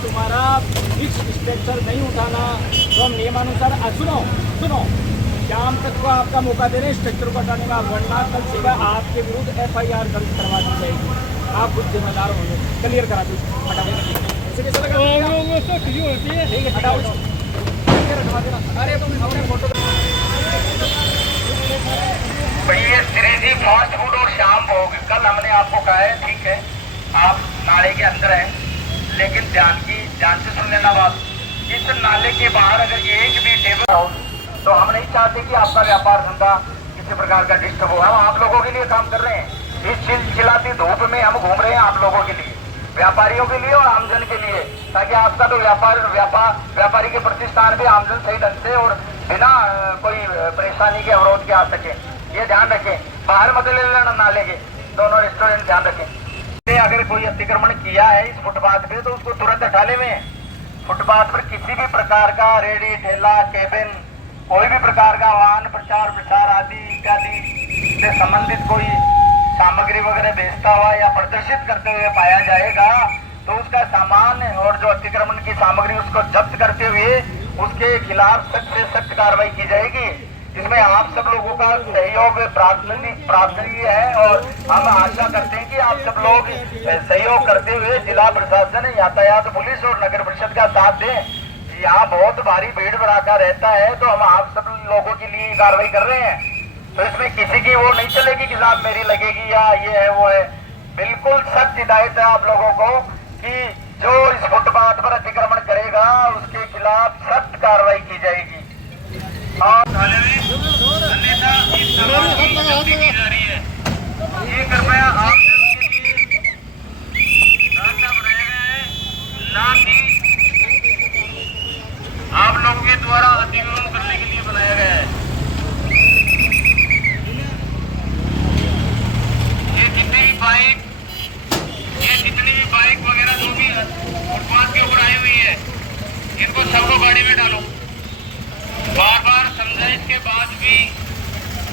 तुम्हारा fix structure नहीं उठाना तो हम नियमानुसार सुनो सुनो शाम तक को आपका मौका दे रहे हैं स्ट्रक्चर को हटाने का, वरना कल सुबह आपके विरुद्ध FIR दर्ज करवा दी जाएगी। आप खुद जिम्मेदार होंगे। क्लियर करा दो, हटा देना। अरे फोटो भैया श्री जी फास्ट फूड और शाम भोग कल हमने आपको कहा है, ठीक है आप नाले के अंदर हैं, लेकिन ध्यान से सुन लेना बात। इस नाले के बाहर अगर एक भी टेबल हो तो हम नहीं चाहते कि आपका व्यापार धंधा किसी प्रकार का डिस्टर्ब हो। हम आप लोगों के लिए काम कर रहे हैं। इस चिलचिलाती धूप में हम घूम रहे हैं आप लोगों के लिए, व्यापारियों के लिए और आमजन के लिए, ताकि आपका तो व्यापारी के प्रतिष्ठान भी आमजन सही ढंग से और बिना कोई परेशानी के अवरोध के आ सके, ये ध्यान रखें। बाहर मत ले लेना नाले के, दोनों रेस्टोरेंट ध्यान रखें। अगर कोई अतिक्रमण किया है इस फुटपाथ पे तो उसको तुरंत हटा ले। फुटपाथ पर किसी भी प्रकार का रेडी ठेला केबिन कोई भी प्रकार का वाहन प्रचार प्रसार आदि इत्यादि से संबंधित कोई सामग्री वगैरह बेचता हुआ या प्रदर्शित करते हुए पाया जाएगा तो उसका सामान और जो अतिक्रमण की सामग्री उसको जब्त करते हुए उसके खिलाफ सख्त से सख्त कार्रवाई की जाएगी। इसमें आप सब लोगों का सहयोग प्रार्थनीय है और हम आशा करते हैं कि आप सब लोग सहयोग करते हुए जिला प्रशासन, यातायात पुलिस और नगर परिषद का साथ दें। यहाँ बहुत भारी भीड़ भड़ाका रहता है तो हम आप सब लोगों के लिए कार्रवाई कर रहे हैं। तो इसमें किसी की वो नहीं चलेगी कि साहब मेरी लगेगी या ये है वो है। बिल्कुल सख्त हिदायत है आप लोगों को कि जो इस फुटपाथ पर अतिक्रमण करेगा उसके खिलाफ सख्त कार्रवाई की जाएगी। अन्यथा इस सभा की जल्दी की जा रही है। ये कृपया आप लोगों के लिए रास्ता बनाया गया है, ना कि आप लोगों के द्वारा अतिक्रमण करने के लिए बनाया गया है। ये जितनी भी बाइक वगैरह जो भी फुटपाथ के ऊपर आई हुई है इनको सबको गाड़ी में डालो। बार बार समझाइश के बाद भी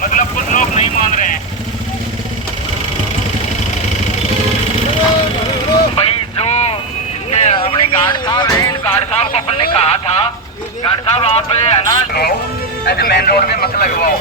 मतलब कुछ लोग नहीं मान रहे हैं। भाई जो इनके अपने गार्ड साहब हैं, इन गार्ड साहब को अपन ने कहा था गार्ड साहब आप है ना ऐसे मेन रोड पे मत लगवाओ,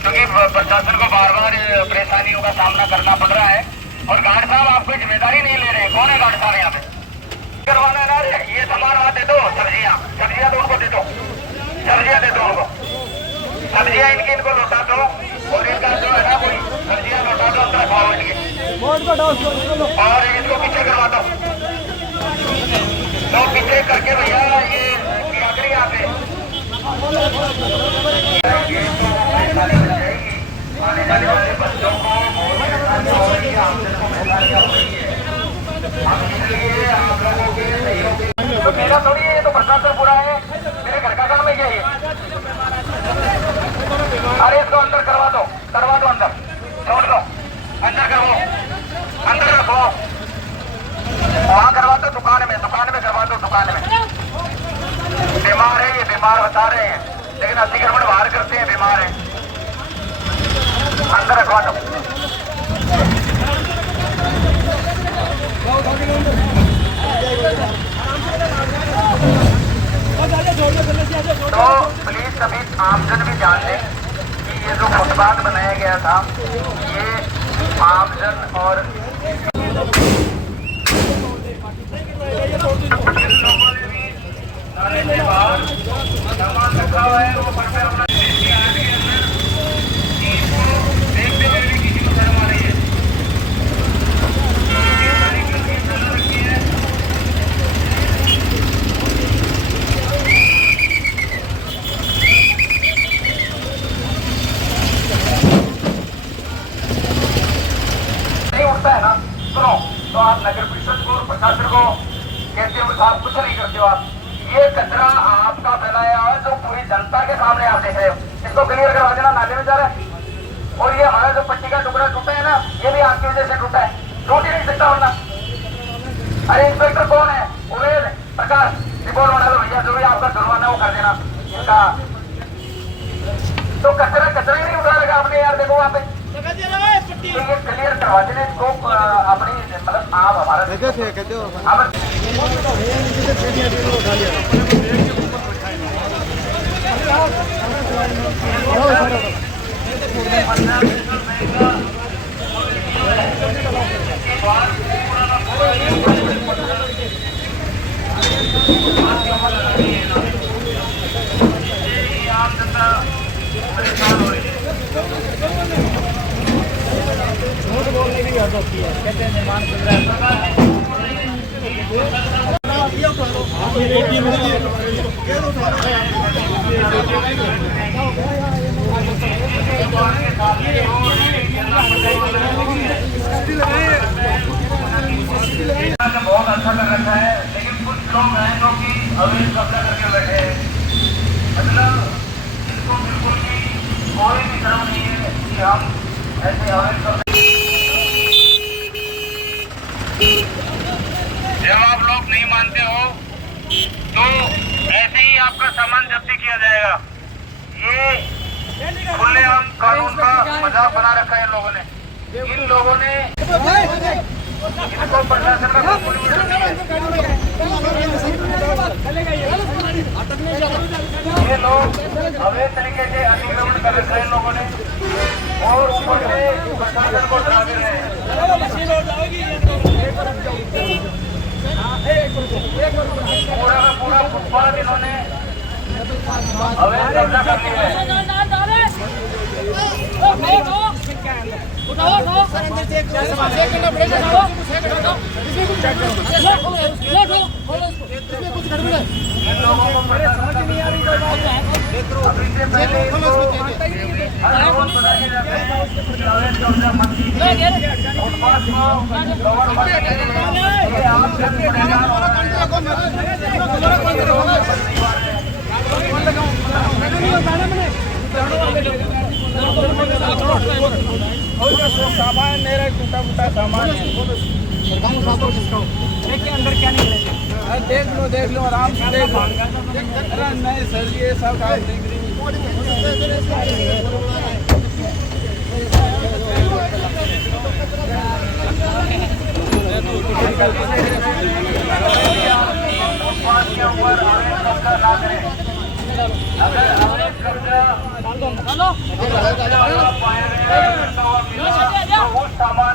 क्योंकि प्रशासन को बार बार परेशानियों का सामना करना पड़ रहा है। और गार्ड साहब आप कोई जिम्मेदारी नहीं ले रहे हैं। कौन है गार्ड साहब यहाँ पे? करवाना है ना, ये सामान वहाँ दे दो, सब्जियाँ तो उनको दे दो, सब्जियाँ दे दो उनको, सब्जियाँ इनको लौटा दो। और इनका जो है ना कोई सब्जियाँ लौटा दो, अंदर खाओ इनकी, और इसको पीछे करवा दो। तो पीछे करके भैया ये आखिरी यहाँ पे आने जाने वाले बच्चों को परेशानी हो रही है, आमदन को परेशानियाँ हो रही है। हम इसलिए आप लोगों के सहयोग, तो मेरा थोड़ी है, ये तो प्रशासन पूरा है, मेरे घर का काम है क्या ये? अरे इसको अंदर करवा दो अंदर, छोड़ दो, अंदर करवाओ, अंदर रखवाओ, वहाँ करवा दो, दुकान में करवा दो, दुकान में। बीमार है ये, बीमार बता रहे हैं, लेकिन अतिक्रमण बाहर करते हैं, बीमार है, अंदर रखवा दो। तो प्लीज सभी आमजन भी जान लें कि ये जो फुटपाथ बनाया गया था, ये आमजन और नाले के बाहर सामान रखा हुआ है, वो पर अपना देखते हुए भी किसी को शर्म आ रही है। उठता है ना, सुनो, तो आप नगर परिषद को, प्रशासन को कहते हो साहब कुछ नहीं करते हो आप। ये कचरा आपका फैलाया है जो पूरी जनता के सामने आप देख रहे हो, इसको क्लियर करवा देना, नाले में जा रहा है। और ये हमारा जो पट्टी का टुकड़ा टूटा है ना, ये भी आपकी वजह से टूटा है, टूट ही नहीं सकता वरना। अरे इंस्पेक्टर कौन है? उमेद प्रकाश, रिपोर्ट बना लो भैया, जो भी आपका जुर्माना वो कर देना इनका। तो कचरा ही नहीं उठा लगा आपने यार, देखो वहाँ पे तो ये क्लियर करवा देने इसको अपनी, मतलब आप हमारा आम जनता परेशान हो रही है। झूठ बोलने की हद होती है, कहते हैं निर्माण चल रहा है। बहुत अच्छा कर रखा है, लेकिन कुछ लोग हैं जो कि अवैध कब्जा करके बैठे हैं। मतलब इनको बिल्कुल भी कोई भी शर्म नहीं है कि हम ऐसे अवैध कब्जा। जब आप लोग नहीं मानते हो तो ऐसे ही आपका सामान जब्ती किया जाएगा। ये खुलेआम कानून का मजाक बना रखा है इन लोगों ने। इन लोगों ने इनको प्रशासन का बिल्कुल भी डर नहीं है। ये लोग अवैध तरीके से अतिक्रमण कर रखा है इन लोगों ने, और ऊपर से प्रशासन को डरा दे रहे हैं। पूरा का पूरा फुटपाथ इन्होंने अवैध कब्जा कर लिया है। इन लोगों को प्रशासन समझ नहीं आ रही अभी से पहले अवैध कब्जा मत कीजिए, फुटपाथ को कवर मत कीजिए। ये आप जन परेशान हो सामान मेरा टूटा फूटा सामान देखिए अंदर क्या निकलेगा। देख लो आराम से देख लो। अरे नहीं सर ये सब देख अगर अवैध कब्जा पाया गया है तो वो सामान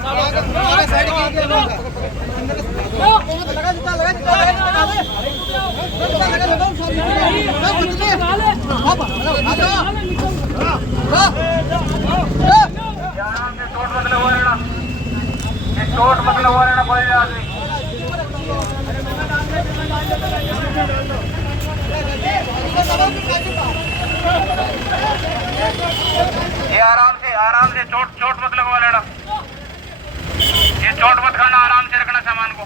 चोट मतलब हो रहा पड़े आदमी ये आराम से चोट मत लगवा लेना। ये चोट मत करना, आराम से रखना सामान को,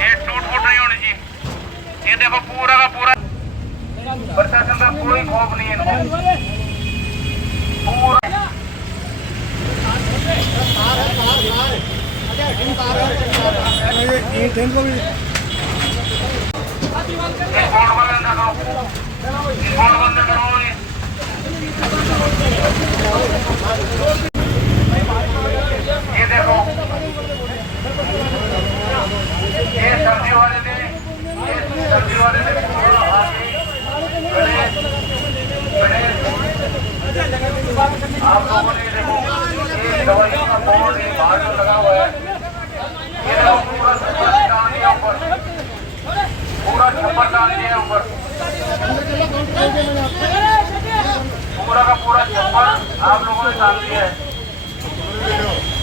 ये टूट फूट नहीं होनी चाहिए। ये देखो पूरा का पूरा प्रशासन का कोई खौफ नहीं है इनको पूरा। बंद करो ये देखो ये सब्जी वाले ने आप लोगों ने देखो ये दवाई का बोर्ड बाहर लगा हुआ है। ये देखो पूरा छप्पर डाल दिया ऊपर, पूरा छप्पर डाल दिया ऊपर, पूरा का पूरा छप्पर आप लोगों ने डाल दिया है।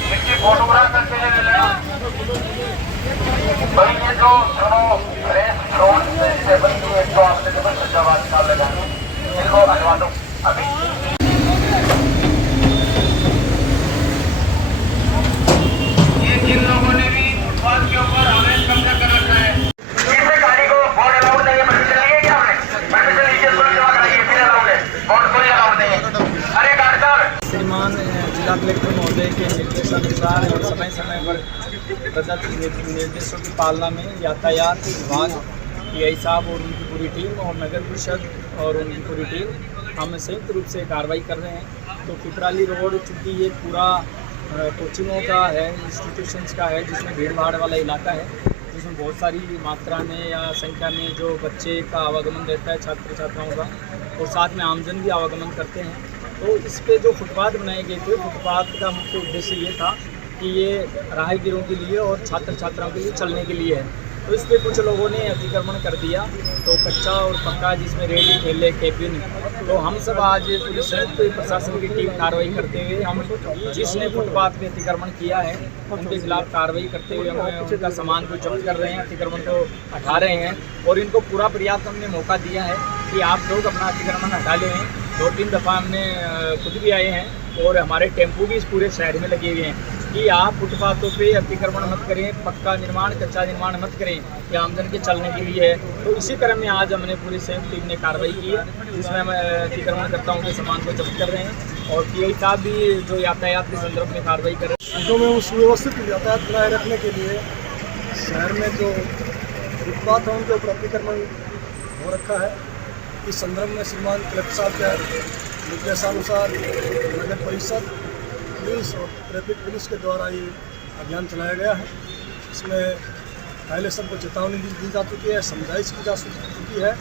इसकी फोटोग्राफ करके ले लेना भाई। ये जो रेस ड्रोन से टेबल की एक तो आपने टेबल सजावाद निकाल लेगा, इनको हटवा दो अभी। ये जिन लोगों ने भी फुटपाथ के ऊपर अवैध कब्जा कर रखा है, इससे गाड़ी को बोर्ड अलाउड नहीं है। परमिशन लिए क्या आपने? परमिशन लीजिए, सुन जमा कराइए, फिर अलाउड है, बोर्ड कोई अलाउड नहीं है। अरे गाड़ी साहब, श्रीमान जिला कलेक्टर महोदय के निर्देशानुसार और समय समय पर प्रदत्त निर्देशों की पालना में यातायात विभाग पीआई साहब और उनकी पूरी टीम और नगर परिषद और उनकी पूरी टीम हम संयुक्त रूप से कार्रवाई कर रहे हैं। तो पिपराली रोड चूँकि ये पूरा कोचिंगों का है, इंस्टीट्यूशंस का है, जिसमें भीड़ भाड़ वाला इलाका है, जिसमें बहुत सारी मात्रा में या संख्या में जो बच्चे का आवागमन रहता है, छात्र छात्राओं का, और साथ में आमजन भी आवागमन करते हैं। तो इस पे जो फुटपाथ बनाए गए थे, फुटपाथ का मुख्य उद्देश्य ये था कि ये राहगीरों के लिए और छात्र छात्राओं के लिए चलने के लिए है। तो इस पर कुछ लोगों ने अतिक्रमण कर दिया, तो कच्चा और पक्का जिसमें रेडी ठेले कैबिन, तो हम सब आज पूरी संयुक्त प्रशासन की टीम कार्रवाई करते हुए हम जिसने फुटपाथ में अतिक्रमण किया है उनके खिलाफ कार्रवाई करते हुए हम उनका सामान को जब्त कर रहे हैं, अतिक्रमण को हटा रहे हैं और इनको पूरा पर्याप्त हमने मौका दिया है कि आप लोग अपना अतिक्रमण हटा लें। 2-3 दफ़ा हमने खुद भी आए हैं और हमारे टेम्पो भी इस पूरे शहर में लगे हुए हैं कि आप फुटपाथों पे अतिक्रमण मत करें, पक्का निर्माण कच्चा निर्माण मत करें, ये आमजन के चलने के लिए है। तो इसी क्रम में आज हमने पूरी संयुक्त टीम ने कार्रवाई की है, जिसमें हम अतिक्रमणकर्ताओं के सामान को जब्त कर रहे हैं और पीआई साहब भी जो यातायात के संदर्भ में कार्रवाई कर रहे हैं। जो में उस व्यवस्थित यातायात बनाए रखने के लिए शहर में जो फुटपाथ है उनके ऊपर अतिक्रमण हो रखा है, इस संदर्भ में श्रीमान कलेक्टर साहब के निर्देशानुसार नगर परिषद, पुलिस और ट्रैफिक पुलिस के द्वारा ये अभियान चलाया गया है। इसमें पहले सबको चेतावनी दी जा चुकी है, समझाइश की जा चुकी है।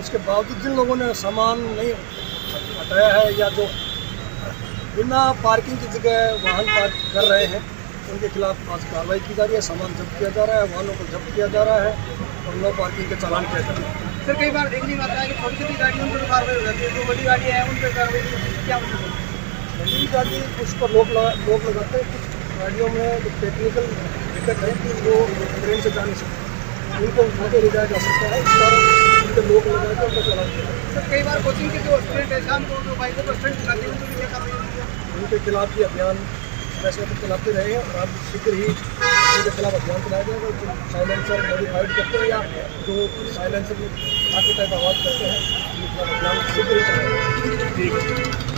उसके बावजूद जिन लोगों ने सामान नहीं हटाया है या जो बिना पार्किंग की जगह वाहन पार्क कर रहे हैं उनके खिलाफ आज कार्रवाई की जा रही है, सामान जब्त किया जा रहा है, वाहनों को जब्त किया जा रहा है और नो पार्किंग के चालान किया जा रहा है। सर कई बार देखने में आता है कि छोटी छोटी गाड़ियों पर कार्रवाई हो जाती है, जो बड़ी गाड़ी है उन पर कार्रवाई क्या बड़ी गाड़ी उस पर लोग लगाते हैं। कुछ गाड़ियों में जो टेक्निकल दिक्कत है कि वो ट्रेन से जा नहीं सकते, उनको वहाँ पर ले जाया जा सकता है, इस कारण उनके लोग लगा के उनका चालान किया। सर कई बार कोचिंग के जो स्टूडेंट है शाम को जो बाइकों पर स्टूडेंट चलाते हैं उनको भी कार्रवाई होती है। उनके खिलाफ ये अभियान वैसे तो चलाते रहे हैं और अब शीघ्र ही उनके खिलाफ अभियान चलाया जाएगा। जो साइलेंसर मॉडिफाइड करते हैं या जो साइलेंसर में आके टाइप आवाज़ करते हैं उनके खिलाफ अभियान शीघ्र ही चलाएगा।